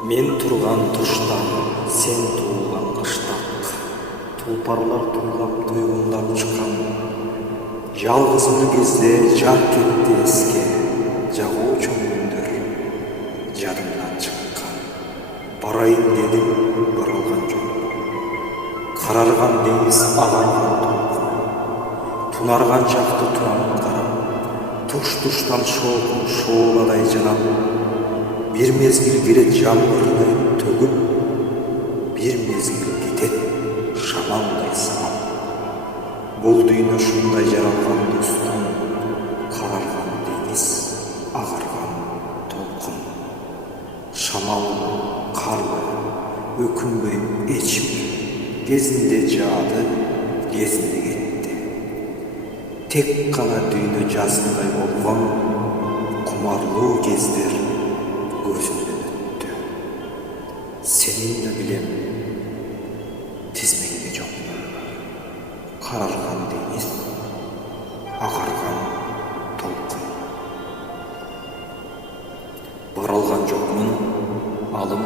Мен турган туштан сен туулган кыштак, тулпарлар тулап туйгундар учкан. Жалгыз бир кезде жар кетти эске, жагуучу күндөр жадымдан чыккан. Барайын дедим, бара алган жок. Карарган деңиз агарган толкун, тунарган жакты туранып карап, туш-туштан шолкун шооладай жанап, bir mezgil келет жамгырдай төгүп, bir mezgil кетет шамалдай самап. Бул дүйнө ушундай жаралган достум, карарган деңиз, агарган толкун. Шамалбы, карлы, өкүнбөй эч бир, кезинде жаады, кезинде кетти. Тек гана дүйнө жазгындай болгон кумарлуу кездер көзүмдөн өттү. Сенин да билем, тизмеңде жокмун. Карарган деңиз, агарган толкун. Бара алган жокмун, алым